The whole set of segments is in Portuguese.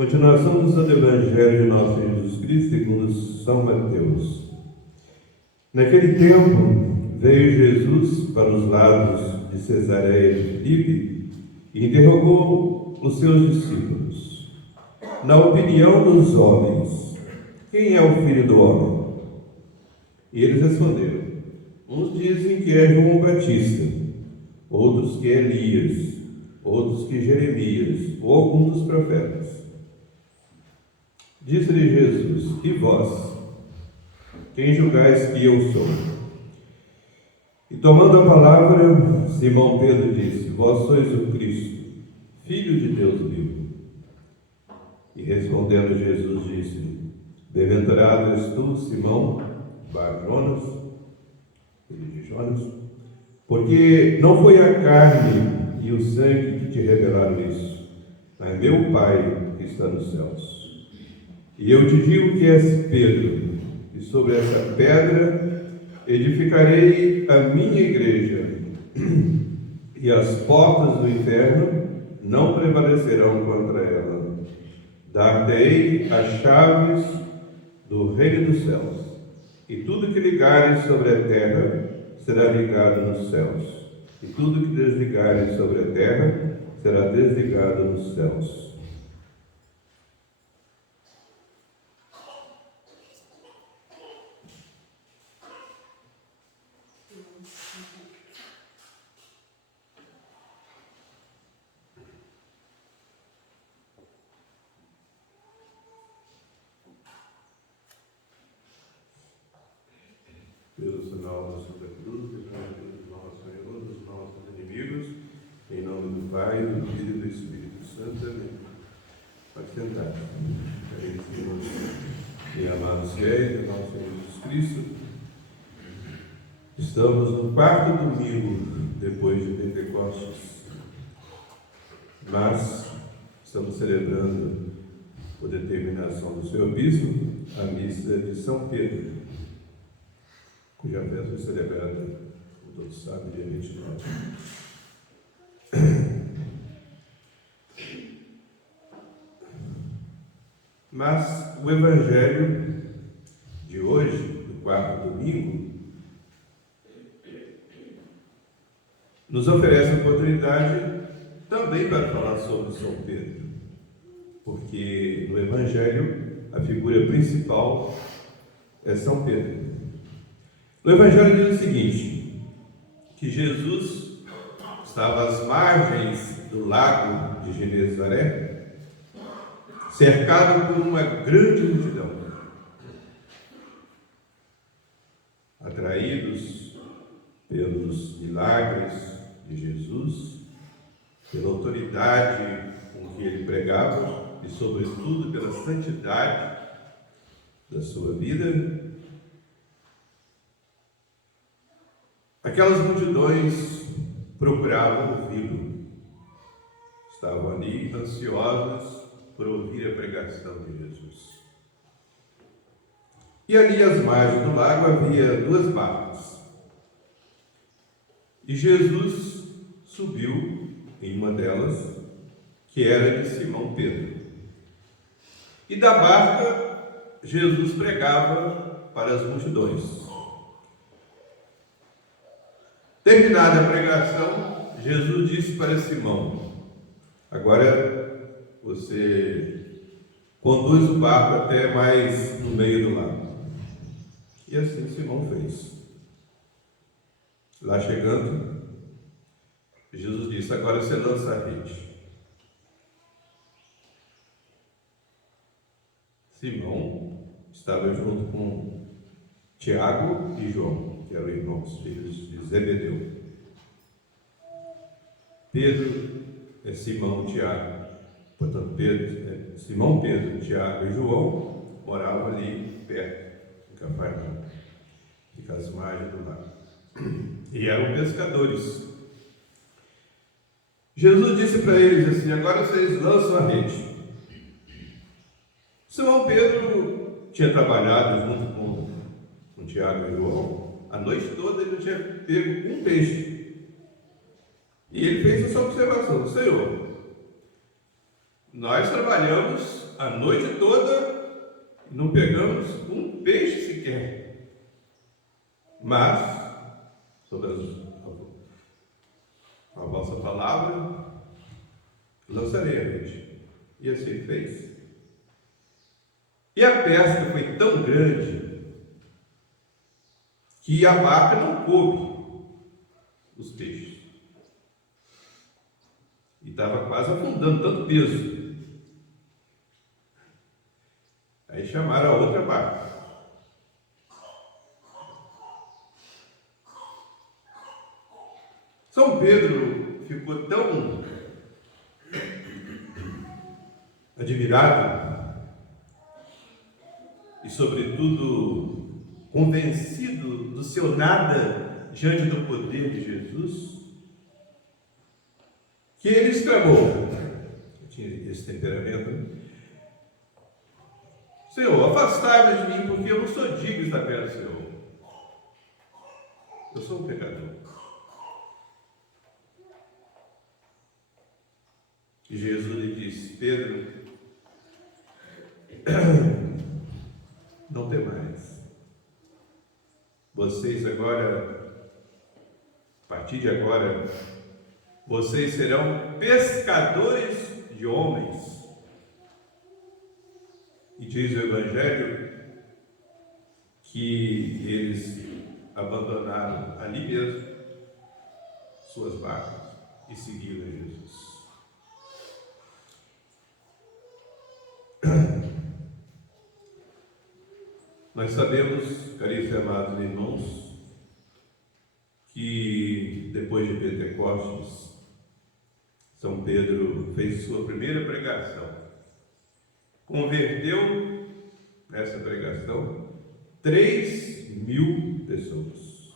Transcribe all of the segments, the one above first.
Continuação do Santo Evangelho de nosso Jesus Cristo segundo São Mateus. Naquele tempo, veio Jesus para os lados de Cesareia de Filipe e interrogou os seus discípulos: na opinião dos homens, quem é o Filho do Homem? E eles responderam: uns dizem que é João Batista, outros que é Elias, outros que Jeremias, ou algum dos profetas. Disse-lhe Jesus: e vós, quem julgais que eu sou? E tomando a palavra, Simão Pedro disse: vós sois o Cristo, Filho de Deus vivo. E respondendo Jesus disse-lhe: bem-aventurado és tu, Simão, Bar-Jonas, filho de Jonas, porque não foi a carne e o sangue que te revelaram isso, mas meu Pai que está nos céus. E eu te digo que és Pedro, e sobre essa pedra edificarei a minha igreja, e as portas do inferno não prevalecerão contra ela. Dar-te-ei as chaves do reino dos céus, e tudo que ligares sobre a terra será ligado nos céus, e tudo que desligares sobre a terra será desligado nos céus. Pelo sinal da Santa Cruz, livrai-nos do nosso Senhor, dos nossos inimigos, em nome do Pai, do Filho e do Espírito Santo. Amém. Pode sentar. Queridos e amados fiéis do nosso Senhor Jesus Cristo, estamos no quarto domingo depois de Pentecostes, mas estamos celebrando, por determinação do Senhor Bispo, a missa de São Pedro, cuja festa foi celebrada, como todos sabem, dia 29. Mas o Evangelho de hoje, do quarto domingo, nos oferece a oportunidade também para falar sobre São Pedro, porque no Evangelho a figura principal é São Pedro. No Evangelho diz o seguinte, que Jesus estava às margens do lago de Genezaré, cercado por uma grande multidão, atraídos pelos milagres de Jesus, pela autoridade com que ele pregava e, sobretudo, pela santidade da sua vida. Aquelas multidões procuravam ouvi-lo, estavam ali ansiosas por ouvir a pregação de Jesus. E ali às margens do lago havia duas barcas. E Jesus subiu em uma delas, que era de Simão Pedro. E da barca Jesus pregava para as multidões. Terminada a pregação, Jesus disse para Simão: agora você conduz o barco até mais no meio do lago. E assim Simão fez. Lá chegando, Jesus disse: agora você lança a rede. Simão estava junto com Tiago e João, que eram irmãos, filhos de Zebedeu. Pedro é Simão, Tiago. Portanto, Simão, Pedro, Tiago e João moravam ali perto, em Cafarnaum, fica às margens do lago. E eram pescadores. Jesus disse para eles assim: agora vocês lançam a rede. Simão Pedro tinha trabalhado junto com Tiago e João a noite toda, ele não tinha pego um peixe. E ele fez essa observação: Senhor, nós trabalhamos a noite toda e não pegamos um peixe sequer. Mas, sobre a vossa palavra, lançarei a rede. E assim fez. E a pesca foi tão grande que a barca não coube os peixes. E estava quase afundando, tanto peso. Aí chamaram a outra barca. São Pedro ficou tão admirado e, sobretudo, convencido do seu nada diante do poder de Jesus, que ele exclamou, tinha esse temperamento: Senhor, afastai-vos de mim, porque eu não sou digno de estar perto do Senhor. Eu sou um pecador. E Jesus lhe disse: Pedro, não temais. Vocês agora, a partir de agora, vocês serão pescadores de homens. E diz o Evangelho que eles abandonaram ali mesmo suas barcas e seguiram Jesus. Nós sabemos, caríssimos e amados irmãos, que depois de Pentecostes, São Pedro fez sua primeira pregação. Converteu, nessa pregação, 3.000 pessoas.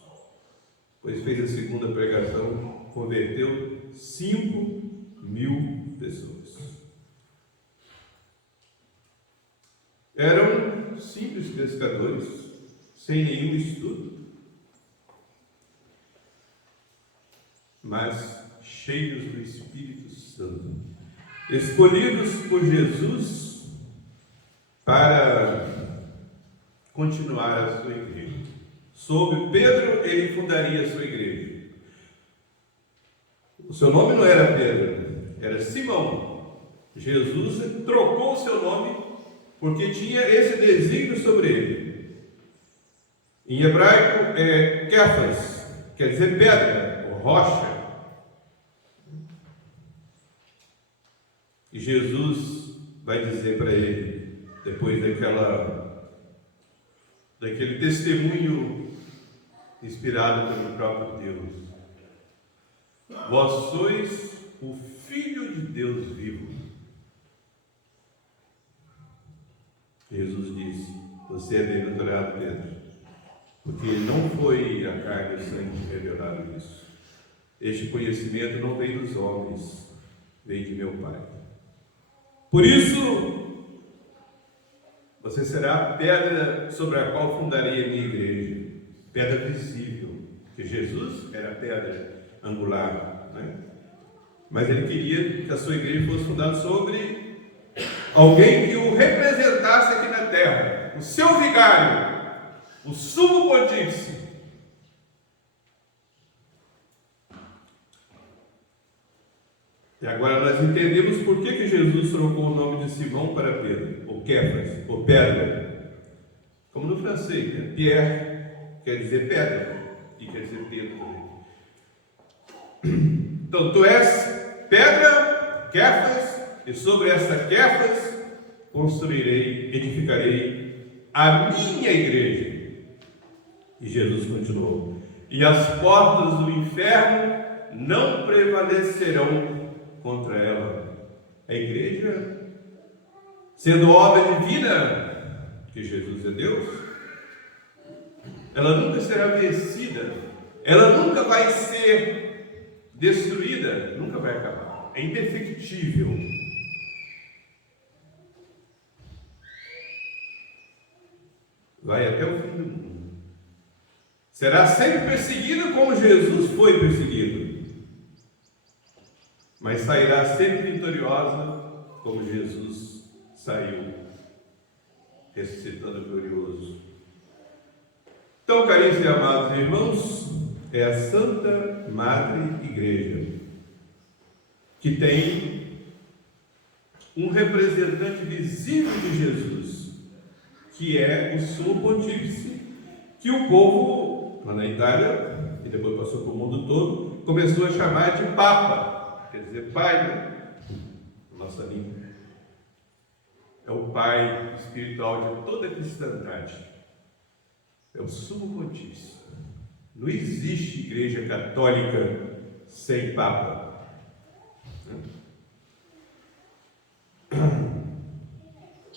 Depois fez a segunda pregação, converteu 5.000 pessoas. Eram simples pescadores, sem nenhum estudo, mas cheios do Espírito Santo, escolhidos por Jesus para continuar a sua igreja. Sob Pedro, ele fundaria a sua igreja. O seu nome não era Pedro, era Simão. Jesus trocou o seu nome porque tinha esse desígnio sobre ele. Em hebraico é Kéfas, quer dizer pedra ou rocha. E Jesus vai dizer para ele, depois daquele testemunho inspirado pelo próprio Deus: vós sois o Filho de Deus vivo. Jesus disse: você é bem-aventurado, Pedro, porque não foi a carne e o sangue que revelaram isso. Este conhecimento não vem dos homens, vem de meu Pai. Por isso, você será a pedra sobre a qual fundarei a minha igreja, pedra visível, porque Jesus era a pedra angular, né? Mas ele queria que a sua igreja fosse fundada sobre alguém que o representasse aqui na terra, o seu vigário, o sumo pontífice. E agora nós entendemos por que Jesus trocou o nome de Simão para Pedro, ou Kéfas, ou pedra. Como no francês, né? Pierre quer dizer pedra, e quer dizer Pedro também. Então, tu és pedra, Kéfas, e sobre esta Kéfas construirei, edificarei a minha igreja. E Jesus continuou: e as portas do inferno não prevalecerão contra ela. A igreja, sendo obra divina, que Jesus é Deus, ela nunca será vencida, ela nunca vai ser destruída, nunca vai acabar. É indefectível. Vai até o fim do mundo. Será sempre perseguido como Jesus foi perseguido, mas sairá sempre vitoriosa como Jesus saiu, ressuscitando glorioso. Então, caríssimos e amados irmãos, é a Santa Madre Igreja, que tem um representante visível de Jesus, que é o Sumo Pontífice, que o povo, lá na Itália, e depois passou para o mundo todo, começou a chamar de Papa, quer dizer, Pai, né? Nossa língua. É o Pai espiritual de toda a cristandade. É o Sumo Pontífice. Não existe igreja católica sem Papa.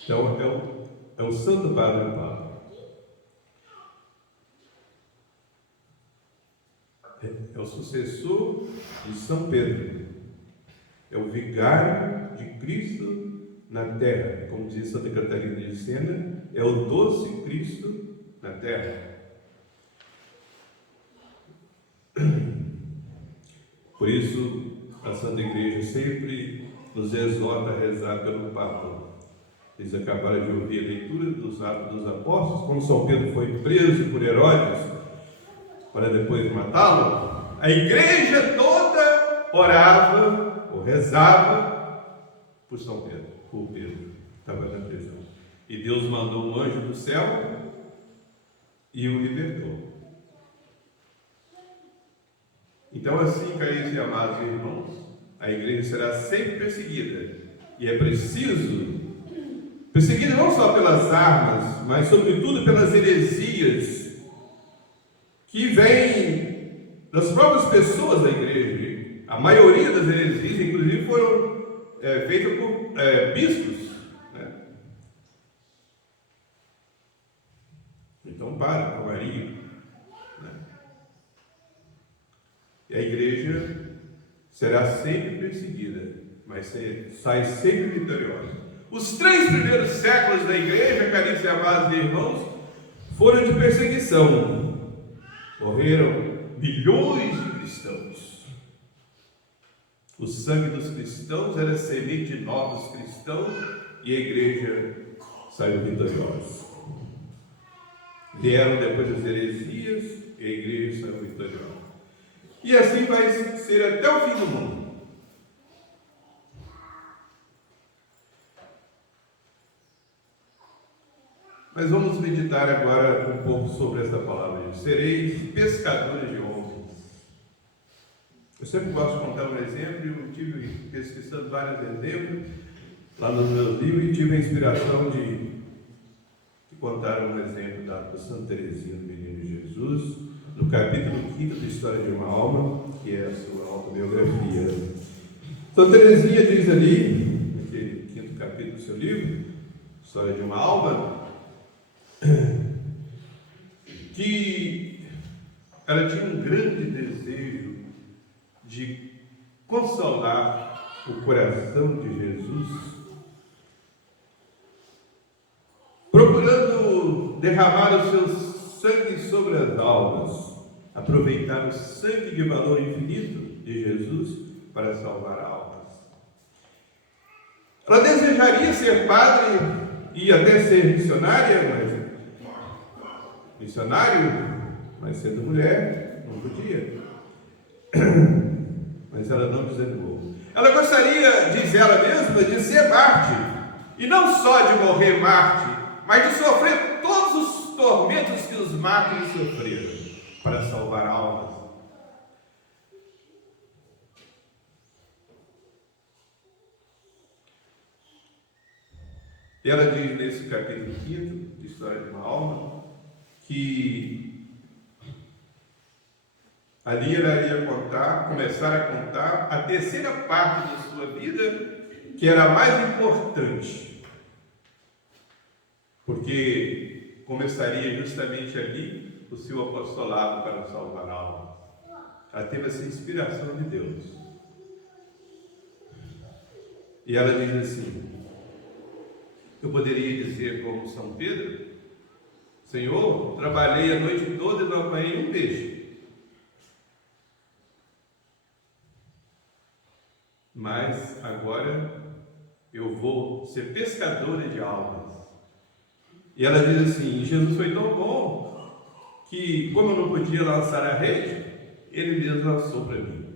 Então, é o Santo Padre Papa. É o sucessor de São Pedro. É o vigário de Cristo na terra. Como diz Santa Catarina de Sena, é o doce Cristo na terra. Por isso, a Santa Igreja sempre nos exorta a rezar pelo Papa. Eles acabaram de ouvir a leitura dos Atos dos Apóstolos, quando São Pedro foi preso por Herodes, para depois matá-lo. A igreja toda orava, ou rezava, por São Pedro, por Pedro, que estava na prisão. E Deus mandou um anjo do céu e o libertou. Então, assim, caríssimos e amados irmãos, a igreja será sempre perseguida. E é preciso, perseguida não só pelas armas, mas sobretudo pelas heresias que vêm das próprias pessoas da igreja. A maioria das heresias, inclusive, foram feitas por bispos. Né? Então, para, calmaria. E a igreja será sempre perseguida, mas sai sempre vitoriosa. Os 3 primeiros séculos da igreja, caríssimos e amados irmãos, foram de perseguição. Morreram milhões de cristãos. O sangue dos cristãos era semente de novos cristãos e a igreja saiu vitoriosa. Vieram depois as heresias e a igreja saiu vitoriosa. E assim vai ser até o fim do mundo. Mas vamos meditar agora um pouco sobre esta palavra. Sereis pescadores de homens. Eu sempre gosto de contar um exemplo, e eu tive pesquisando vários exemplos lá nos meus livros e tive a inspiração de contar um exemplo dado por Santa Teresinha do Menino Jesus, no capítulo 5 da História de uma Alma, que é a sua autobiografia. Santa Teresinha diz ali, naquele 5º capítulo do seu livro, História de uma Alma, que ela tinha um grande desejo de consolar o coração de Jesus, procurando derramar o seu sangue sobre as almas, aproveitar o sangue de valor infinito de Jesus para salvar almas. Ela desejaria ser padre e até ser missionário, mas sendo mulher, não podia. Mas ela não desanimou. Ela gostaria, diz ela mesma, de ser mártir, e não só de morrer mártir, mas de sofrer todos os tormentos que os mártires sofreram para salvar almas. E ela diz nesse capítulo 5 de História de uma Alma que ali ela ia começar a contar a terceira parte da sua vida, que era a mais importante, porque começaria justamente ali o seu apostolado para salvar almas. Ela teve essa inspiração de Deus. E ela diz assim: eu poderia dizer como São Pedro: Senhor, trabalhei a noite toda e não apanhei um peixe. Mas agora eu vou vou ser pescadora de almas. E ela diz assim: Jesus foi tão bom que, como eu não podia lançar a rede, ele mesmo lançou para mim,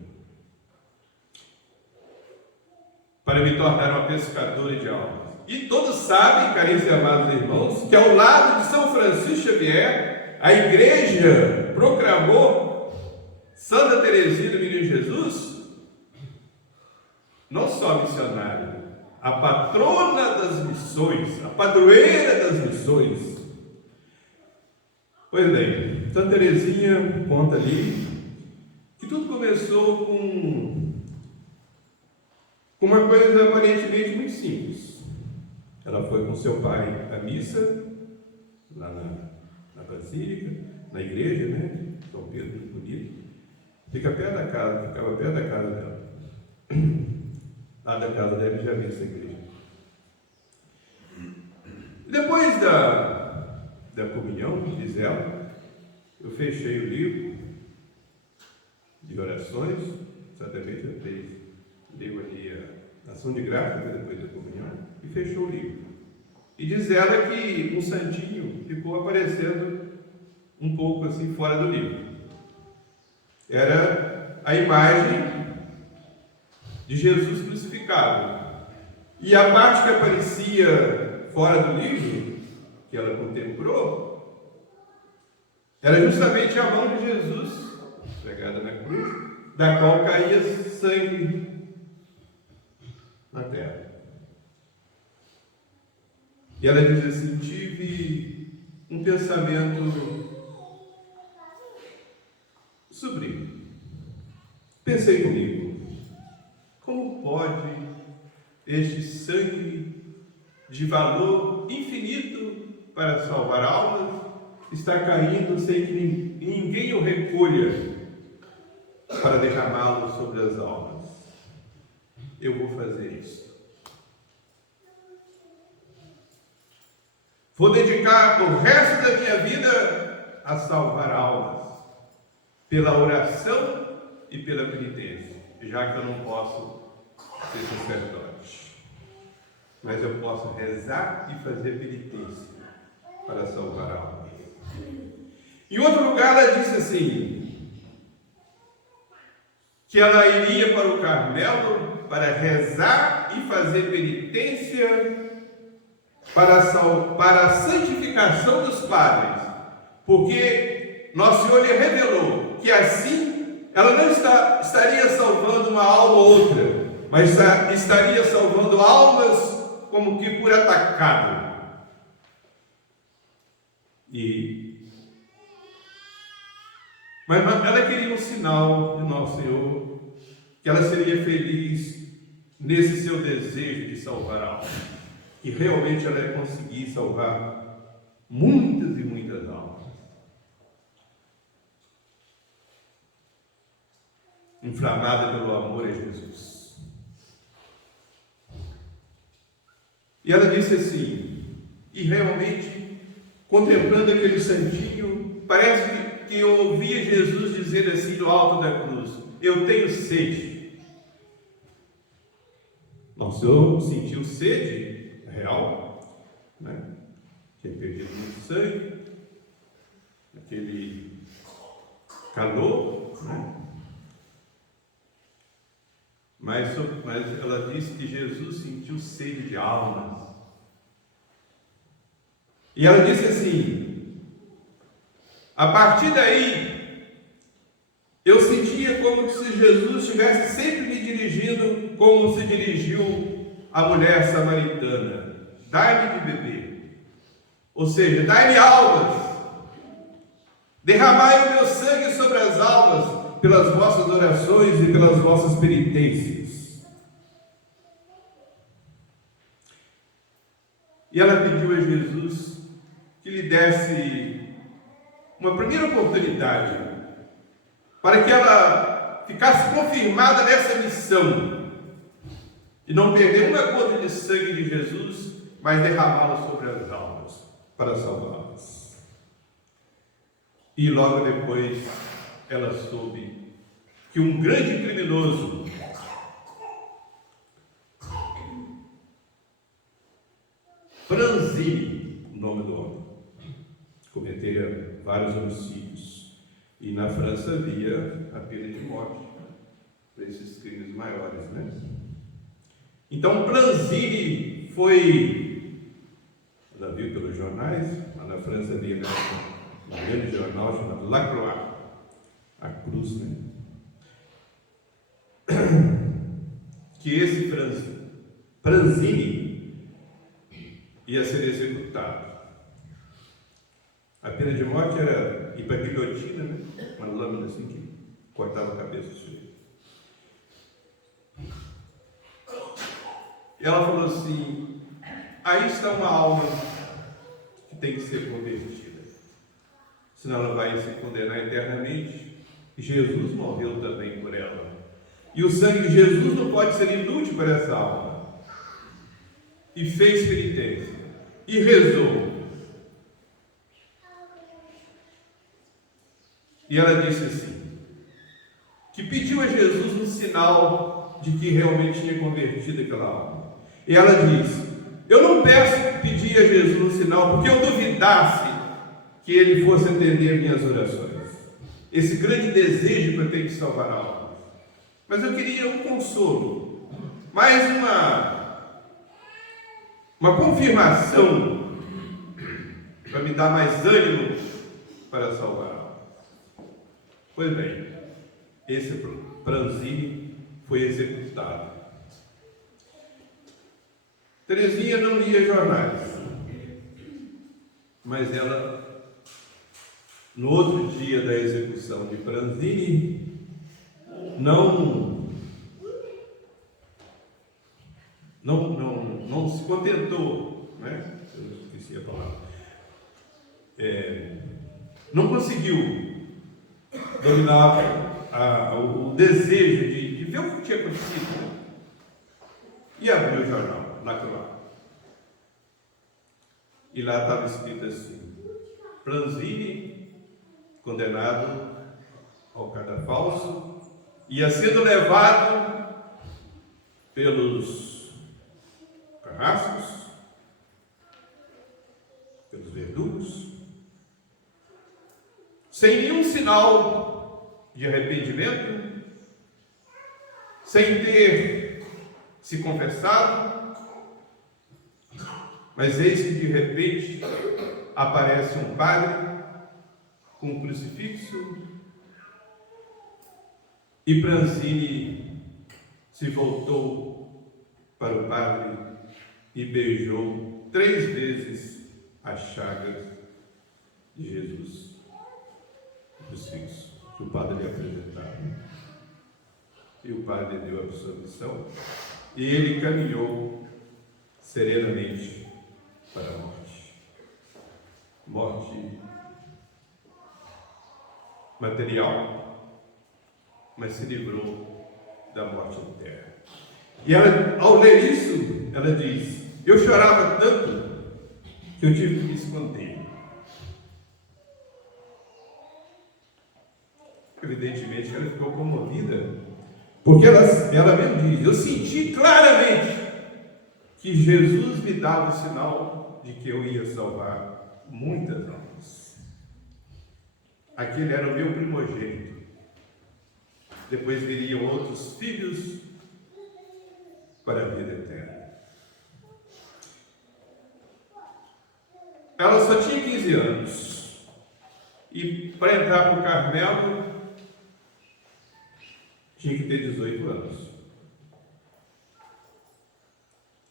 para me tornar uma pescadora de almas. E todos sabem, caríssimos e amados irmãos, que ao lado de São Francisco Xavier, a igreja proclamou Santa Teresinha do Menino Jesus não só missionária, a patrona das missões, a padroeira das missões. Pois bem, Santa Teresinha conta ali que tudo começou com uma coisa aparentemente muito simples. Ela foi com seu pai à missa, lá na Basílica, na igreja, né? São Pedro, muito bonito. Ficava perto da casa dela. Lá da casa dela já vi essa igreja. Depois da comunhão, diz ela, eu fechei o livro de orações, exatamente eu dei ali a ação de graça depois da comunhão, e fechou o livro. E diz ela que um santinho ficou aparecendo um pouco assim fora do livro. Era a imagem de Jesus crucificado. E a parte que aparecia fora do livro, que ela contemplou, era justamente a mão de Jesus pregada na cruz, da qual caía sangue na terra. E ela diz assim: tive um pensamento sublime. Pensei comigo, como pode este sangue de valor infinito para salvar almas estar caindo sem que ninguém o recolha para derramá-lo sobre as almas? Eu vou fazer isso. Vou dedicar o resto da minha vida a salvar almas, pela oração e pela penitência, já que eu não posso ser sacerdote, mas eu posso rezar e fazer penitência para salvar almas. Em outro lugar ela disse assim, que ela iria para o Carmelo para rezar e fazer penitência para a santificação dos padres, porque Nosso Senhor lhe revelou que assim ela não estaria salvando uma alma ou outra, mas estaria salvando almas como que por atacado. Mas ela queria um sinal de Nosso Senhor, que ela seria feliz nesse seu desejo de salvar almas. E realmente ela ia conseguir salvar muitas e muitas almas. Inflamada pelo amor a Jesus. E ela disse assim, e realmente, contemplando aquele santinho, parece que eu ouvia Jesus dizer assim do alto da cruz: eu tenho sede. Nosso Senhor sentiu sede real, né? Tinha perdido muito sangue, aquele calor, né? Mas ela disse que Jesus sentiu sede de almas. E ela disse assim, a partir daí, eu sentia como se Jesus estivesse sempre me dirigindo, como se dirigiu a mulher samaritana: dai-me de beber, ou seja, dai-me almas, derramai o meu sangue sobre as almas, pelas vossas orações e pelas vossas penitências. E ela pediu a Jesus que lhe desse uma primeira oportunidade para que ela ficasse confirmada nessa missão e não perder uma gota de sangue de Jesus, mas derramá-lo sobre as almas para salvá-las. E logo depois ela soube que um grande criminoso Pranzini, o nome do homem. Cometera vários homicídios. E na França havia a pena de morte para esses crimes maiores, né? Então, Pranzini foi, já viu pelos jornais, lá na França havia um grande jornal chamado La Croix, a Cruz, né? Que esse Pranzini ia ser executado. A pena de morte era ir para a guilhotina, né? Uma lâmina assim que cortava a cabeça do sujeito. E ela falou assim: aí está uma alma que tem que ser convertida, senão ela vai se condenar eternamente. Jesus morreu também por ela. E o sangue de Jesus não pode ser inútil para essa alma. E fez penitência. E rezou. E ela disse assim, que pediu a Jesus um sinal de que realmente tinha convertido aquela alma. E ela disse: eu não pedi a Jesus um sinal porque eu duvidasse que ele fosse atender minhas orações. Esse grande desejo que eu tenho de salvar a alma. Mas eu queria um consolo, mais uma confirmação para me dar mais ânimo para salvar a alma. Pois bem, esse Pranzini foi executado. Terezinha não lia jornais, mas ela, no outro dia da execução de Pranzini, não se contentou, né? Eu esqueci a palavra. Não conseguiu dominar o desejo de ver o que tinha acontecido, né? E abriu o jornal, La Croix. E lá estava escrito assim: Pranzini, condenado ao cadafalso, ia sendo levado pelos carrascos, pelos verdugos, sem nenhum sinal de arrependimento, sem ter se confessado, mas eis que de repente aparece um padre com um crucifixo e Pranzini se voltou para o padre e beijou 3 vezes as chagas de Jesus, o crucifixo que o padre lhe apresentava. E o padre deu a absolvição e ele caminhou serenamente para a morte. Morte material, mas se livrou da morte eterna. E ela, ao ler isso, ela diz: eu chorava tanto que eu tive que me esconder. Evidentemente, ela ficou comovida, porque ela mesmo diz: eu senti claramente que Jesus me dava o sinal de que eu ia salvar muitas almas. Aquele era o meu primogênito. Depois viriam outros filhos para a vida eterna. Ela só tinha 15 anos. E para entrar para o Carmelo, tinha que ter 18 anos.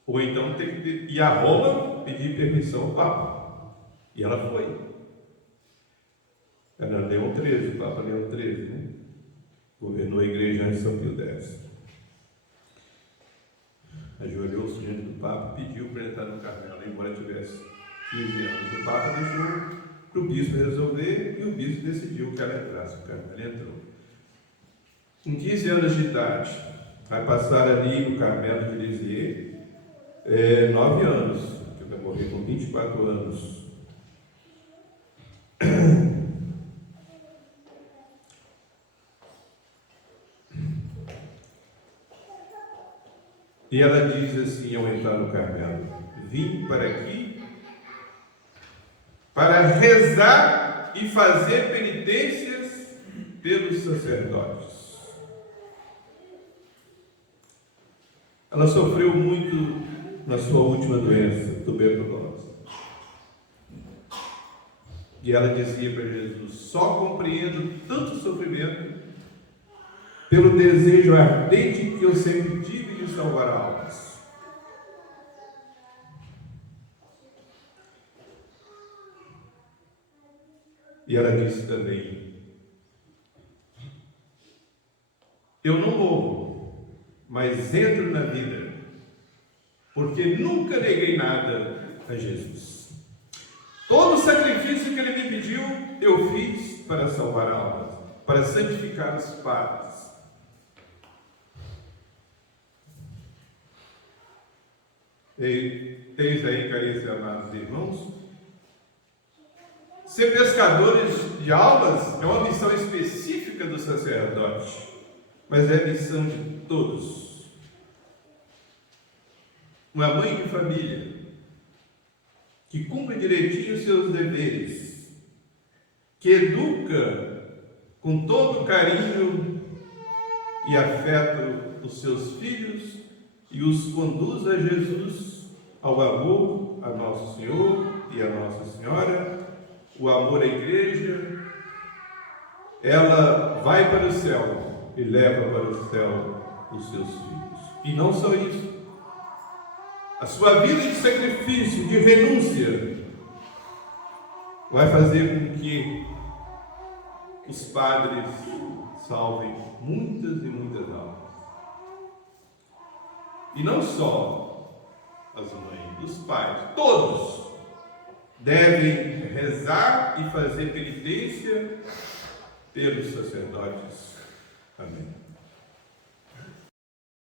Ou então ter que ir a Roma pedir permissão ao Papa. E ela foi. Era Leão XIII, o Papa Leão XIII, né? Governou a igreja em São Pio X. Ajoelhou-se diante do Papa e pediu para entrar no Carmelo, embora tivesse 15 anos. O Papa deixou para o bispo resolver e o bispo decidiu que ela entrasse. O Carmelo entrou. Com 15 anos de idade, vai passar ali no Carmelo de Lisieux 9 anos, que vai morrer com 24 anos. E ela diz assim ao entrar no Carmelo: vim para aqui para rezar e fazer penitências pelos sacerdotes. Ela sofreu muito na sua última doença, tuberculose. E ela dizia para Jesus: só compreendo tanto sofrimento pelo desejo ardente que eu sempre tive de salvar almas. E ela disse também: eu não morro, mas entro na vida, porque nunca neguei nada a Jesus. Todo o sacrifício que Ele me pediu, eu fiz para salvar almas, para santificar os padres. Eis aí, caríssimos amados irmãos, ser pescadores de almas é uma missão específica do sacerdote, mas é missão de todos. Uma mãe de família que cumpre direitinho os seus deveres, que educa com todo carinho e afeto os seus filhos e os conduz a Jesus, ao amor a Nosso Senhor e a Nossa Senhora, o amor à Igreja, ela vai para o céu e leva para o céu os seus filhos. E não só isso, a sua vida de sacrifício, de renúncia, vai fazer com que os padres salvem muitas e muitas almas. E não só as mães, os pais, todos devem rezar e fazer penitência pelos sacerdotes. Amém.